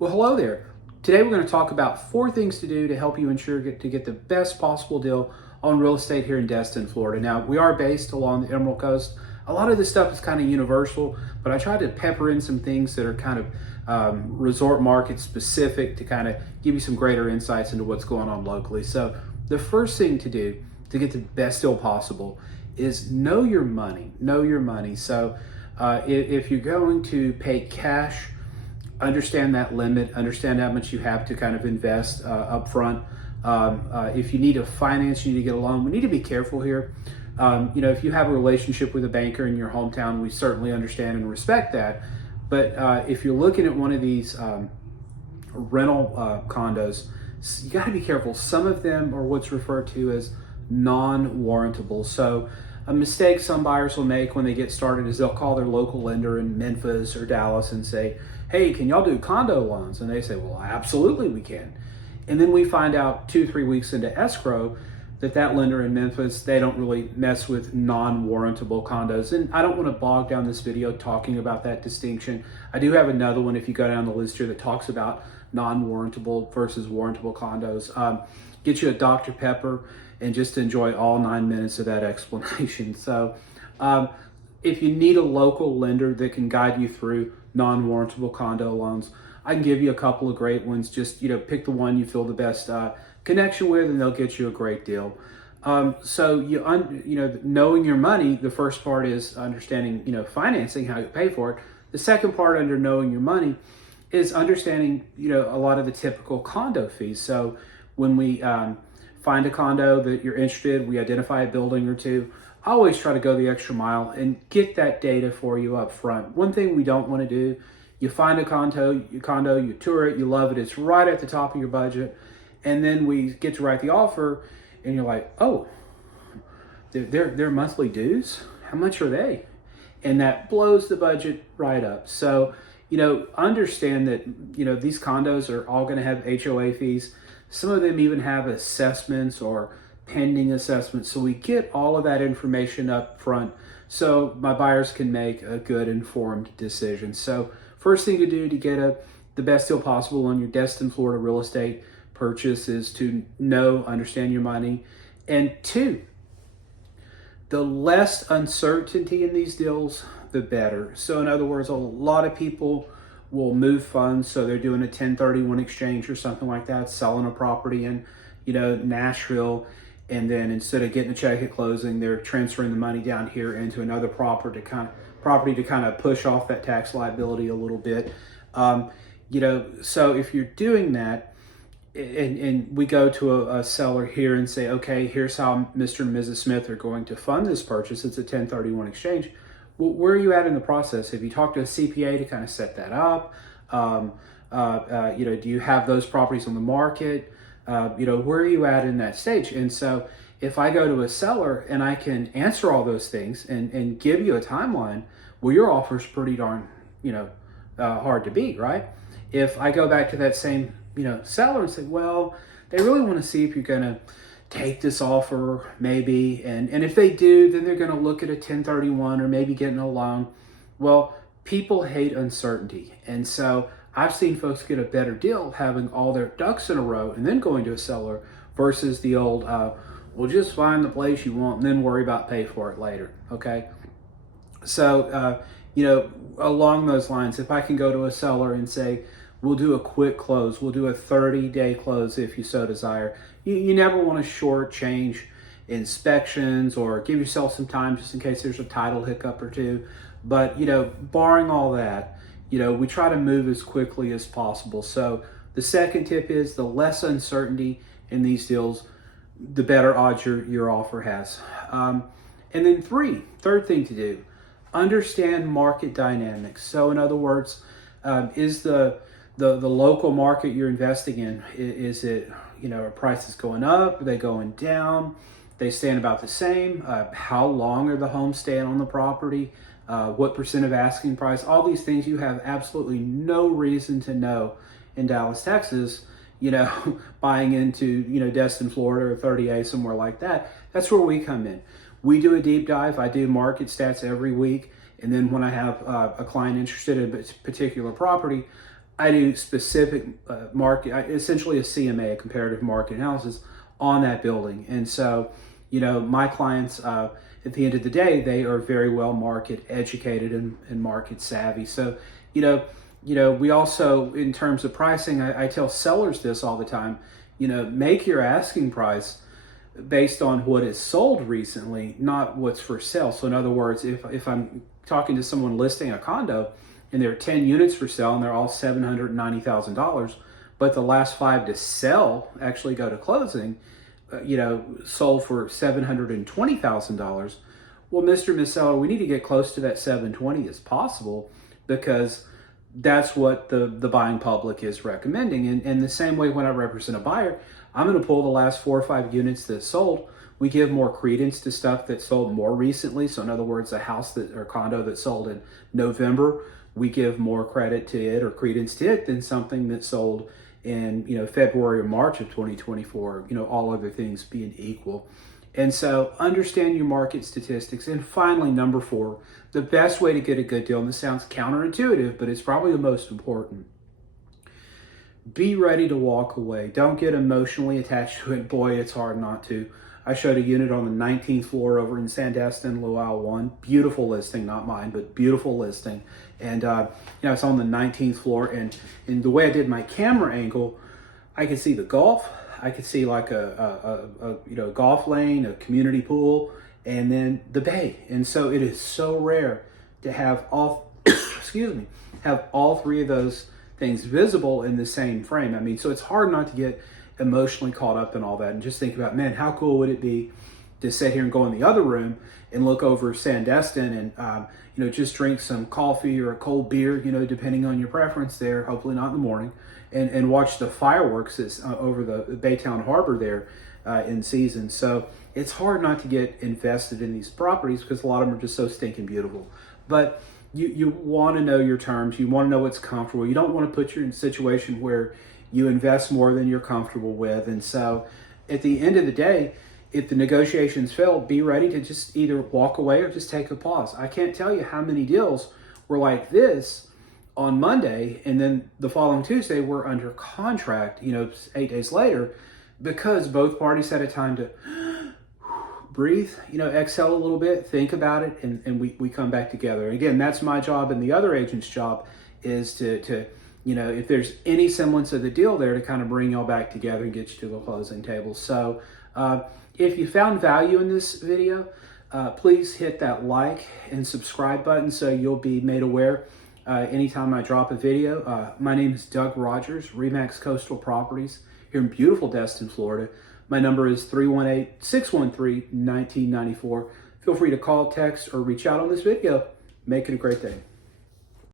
Well, hello there. Today we're going to talk about 4 things to do to help you ensure to get the best possible deal on real estate here in Destin, Florida. Now, we are based along the Emerald Coast. A lot of this stuff is kind of universal, but I try to pepper in some things that are kind of resort market specific to kind of give you some greater insights into what's going on locally. So the first thing to do to get the best deal possible is know your money. Know your money. So if you're going to pay cash, understand that limit, understand how much you have to kind of invest up front. If you need to finance, you need to get a loan. We need to be careful here. If you have a relationship with a banker in your hometown, we certainly understand and respect that. But if you're looking at one of these rental condos, you got to be careful. Some of them are what's referred to as non-warrantable. So a mistake some buyers will make when they get started is they'll call their local lender in Memphis or Dallas and say, hey, can y'all do condo loans? And they say, well, absolutely we can. And then we find out 2-3 weeks into escrow that lender in Memphis, they don't really mess with non-warrantable condos. And I don't want to bog down this video talking about that distinction. I do have another one if you go down the list here that talks about non-warrantable versus warrantable condos. Get you a Dr. Pepper and just enjoy all 9 minutes of that explanation. So if you need a local lender that can guide you through non-warrantable condo loans, I can give you a couple of great ones. Just pick the one you feel the best connection with, and they'll get you a great deal. Knowing your money, the first part is understanding financing, how you pay for it. The second part under knowing your money is understanding a lot of the typical condo fees. So when we find a condo that you're interested, we identify a building or two. I always try to go the extra mile and get that data for you up front. One thing we don't want to do, you find a condo, you tour it, you love it, it's right at the top of your budget, and then we get to write the offer, and you're like, oh, their monthly dues? How much are they? And that blows the budget right up. So, understand that, these condos are all going to have HOA fees. Some of them even have assessments or pending assessments. So we get all of that information up front so my buyers can make a good informed decision. So first thing to do to get the best deal possible on your Destin, Florida real estate purchase is to understand your money. And 2, the less uncertainty in these deals, the better. So in other words, a lot of people will move funds. So they're doing a 1031 exchange or something like that, selling a property in, Nashville. And then instead of getting a check at closing, they're transferring the money down here into another property to kind of push off that tax liability a little bit. So if you're doing that, and we go to a seller here and say, okay, here's how Mr. and Mrs. Smith are going to fund this purchase. It's a 1031 exchange. Well, where are you at in the process? Have you talked to a CPA to kind of set that up? Do you have those properties on the market? Where are you at in that stage? And so if I go to a seller and I can answer all those things and give you a timeline, well, your offer is pretty darn, hard to beat, right? If I go back to that same, seller and say, well, they really want to see if you're going to take this offer maybe. And if they do, then they're going to look at a 1031 or maybe getting a loan. Well, people hate uncertainty. And so I've seen folks get a better deal having all their ducks in a row and then going to a seller versus the old, well, just find the place you want and then worry about pay for it later, okay? So, along those lines, if I can go to a seller and say, we'll do a quick close, we'll do a 30-day close if you so desire. You never want to shortchange inspections or give yourself some time just in case there's a title hiccup or two. But, barring all that, we try to move as quickly as possible. So the second tip is the less uncertainty in these deals, the better odds your offer has. And then third thing to do, understand market dynamics. So in other words, is the local market you're investing in, is it, are prices going up? Are they going down? They staying about the same? How long are the homes staying on the property? What percent of asking price? All these things you have absolutely no reason to know in Dallas, Texas, buying into, Destin, Florida or 30A, somewhere like that. That's where we come in. We do a deep dive. I do market stats every week. And then when I have a client interested in a particular property, I do specific essentially a CMA, a comparative market analysis on that building. And so, my clients, at the end of the day, they are very well market educated and market savvy. So, we also, in terms of pricing, I tell sellers this all the time, make your asking price based on what is sold recently, not what's for sale. So in other words, if I'm talking to someone listing a condo and there are 10 units for sale and they're all $790,000, but the last 5 to sell actually go to closing, sold for $720,000. Well, Mr. and Ms. Seller, we need to get close to that 720 as possible, because that's what the buying public is recommending. And the same way, when I represent a buyer, I'm going to pull the last 4 or 5 units that sold. We give more credence to stuff that sold more recently. So in other words, a house or condo that sold in November, we give more credit to it or credence to it than something that sold in February or March of 2024, all other things being equal. And so understand your market statistics. And finally, number 4, the best way to get a good deal, and this sounds counterintuitive, but it's probably the most important. Be ready to walk away. Don't get emotionally attached to it. Boy, it's hard not to. I showed a unit on the 19th floor over in Destin, Luau 1. Beautiful listing, not mine, but beautiful listing. And it's on the 19th floor. And the way I did my camera angle, I could see the Gulf. I could see like a golf lane, a community pool, and then the bay. And so it is so rare to have all, have all 3 of those things visible in the same frame. I mean, so it's hard not to get emotionally caught up in all that and just think about, man, how cool would it be to sit here and go in the other room and look over Destin and just drink some coffee or a cold beer, depending on your preference there, hopefully not in the morning, and watch the fireworks over the Baytown Harbor there in season. So it's hard not to get invested in these properties because a lot of them are just so stinking beautiful. But you want to know your terms. You want to know what's comfortable. You don't want to put you in a situation where you invest more than you're comfortable with. And so at the end of the day, if the negotiations fail, be ready to just either walk away or just take a pause. I can't tell you how many deals were like this on Monday, and then the following Tuesday we're under contract, 8 days later, because both parties had a time to breathe, exhale a little bit, think about it, and we come back together. And again, that's my job, and the other agent's job is to if there's any semblance of the deal there, to kind of bring y'all back together and get you to the closing table. So if you found value in this video, please hit that like and subscribe button so you'll be made aware anytime I drop a video. My name is Doug Rogers, Remax Coastal Properties here in beautiful Destin, Florida. My number is 318-613-1994. Feel free to call, text, or reach out on this video. Make it a great day.